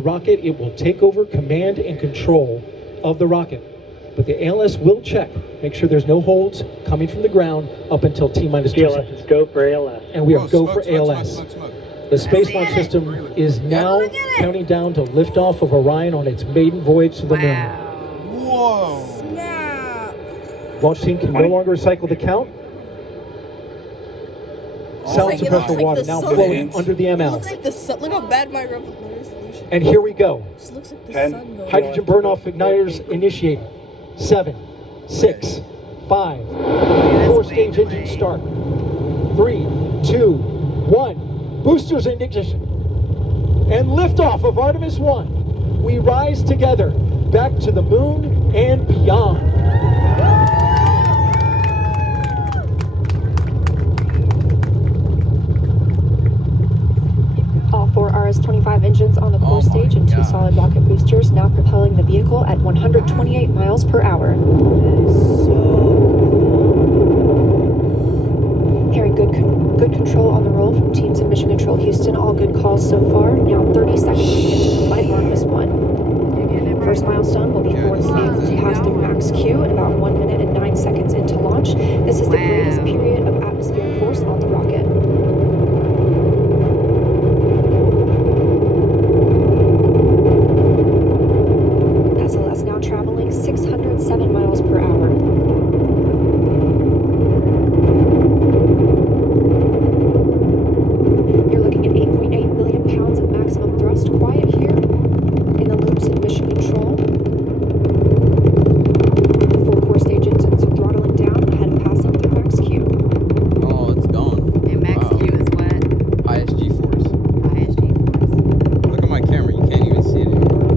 rocket, it will take over command and control of the rocket. But the ALS will check, make sure there's no holds coming from the ground up until T-minus 2 seconds. Let's go for ALS. And we are go for ALS. The Space Launch System is now counting down to liftoff of Orion on its maiden voyage to the moon. Whoa! Snap! Launch team can no longer recycle the count. Sound suppressor water now flowing under the ML. It looks like the sun. Look how bad my resolution. And here we go. It just looks like the sun going. Hydrogen burn-off igniters initiated. 7, 6, 5. 4-stage engine start. 3, 2, 1. Boosters in ignition. And liftoff of Artemis I. We rise together back to the moon and beyond. All 4 RS-25 engines on the core stage and 2 solid rocket boosters now propelling the vehicle at 128 miles per hour. Hearing good control on the roll from teams in Mission Control Houston. All good calls so far. Now 30 seconds into the flight of Artemis I. First milestone will be for the vehicle to pass through max Q at about 1 minute and 9 seconds into launch. This is the greatest period of atmospheric force on the rocket. SLS now traveling 607 miles per hour. You're looking at 8.8 million pounds of maximum thrust. Quiet here in the loops in Mission Control. The 4 core stage engines are throttling down ahead of passing through max Q. Oh, it's gone. And max Q is what? Highest G-force. Highest G-force. Look at my camera. You can't even see it anymore.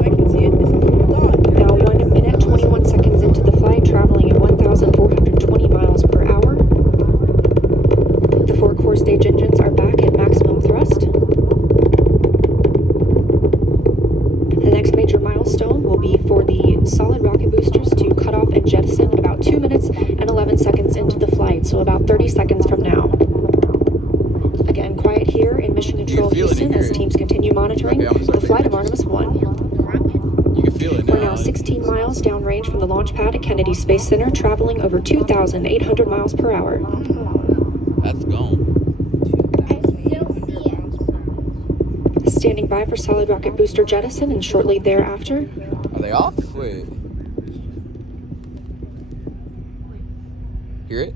I can see it. It's gone. Now 1 minute, 21 seconds into the flight, traveling at 1,420 miles per hour. The 4 core stage engines are back at maximum thrust. The next major milestone will be for the solid rocket boosters to cut off and jettison at about 2 minutes and 11 seconds into the flight, so about 30 seconds from now. Again, quiet here in Mission Control Houston as teams continue monitoring the flight of Artemis I. You can feel it now. We're now 16 miles downrange from the launch pad at Kennedy Space Center, traveling over 2,800 miles per hour. That's gone. Standing by for solid rocket booster jettison and shortly thereafter. Are they off? Wait. Hear it?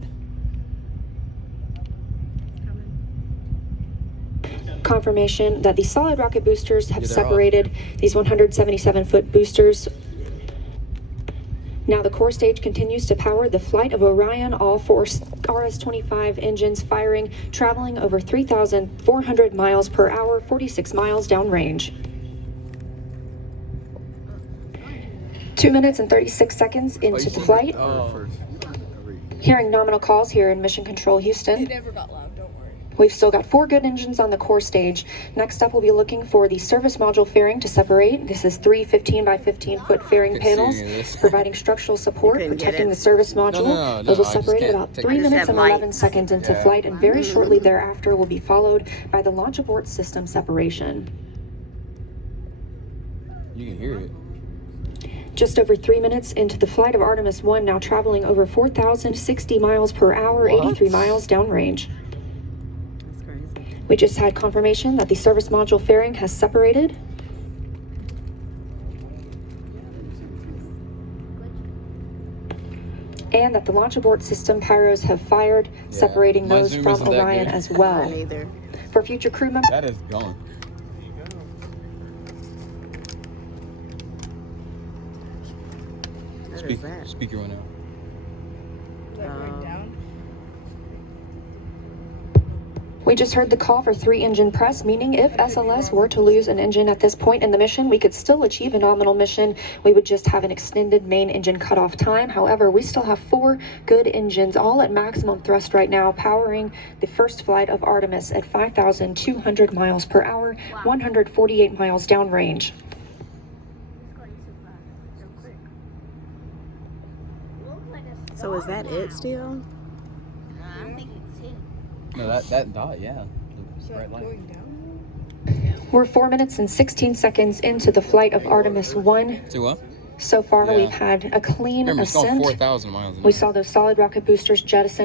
Confirmation that the solid rocket boosters have Yeah, they're separated. These 177-foot boosters. Now the core stage continues to power the flight of Orion, all 4 RS-25 engines firing, traveling over 3,400 miles per hour, 46 miles downrange. 2 minutes and 36 seconds into the flight. Oh. Hearing nominal calls here in Mission Control Houston. It never got loud, don't worry. We've still got 4 good engines on the core stage. Next up, we'll be looking for the service module fairing to separate. This is 3 15 by 15 foot fairing panels, providing structural support, protecting the service module. No, Those will I just separate at can't about take 3 it. minutes and 11 seconds into Yeah. flight, and very shortly thereafter will be followed by the launch abort system separation. You can hear it. Just over 3 minutes into the flight of Artemis I, now traveling over 4,060 miles per hour, 83 miles downrange. We just had confirmation that the service module fairing has separated. And that the launch abort system pyros have fired, separating My those zoom from isn't that Orion good. as well. Neither. For future crew members, That is gone. What is that? Speaker went out. Is that going down? we just heard the call for 3 engine press, meaning if SLS were to lose an engine at this point in the mission, we could still achieve a nominal mission. We would just have an extended main engine cutoff time. However, we still have 4 good engines, all at maximum thrust right now, powering the first flight of Artemis at 5,200 miles per hour, 148 miles downrange. So is that it still? No, that dot, yeah. Is Bright that light. going down? We're 4 minutes and 16 seconds into the flight of Artemis I. See what? So far, Yeah. we've had a clean Remember, it's going ascent. 4,000 miles an hour. We saw those solid rocket boosters jettison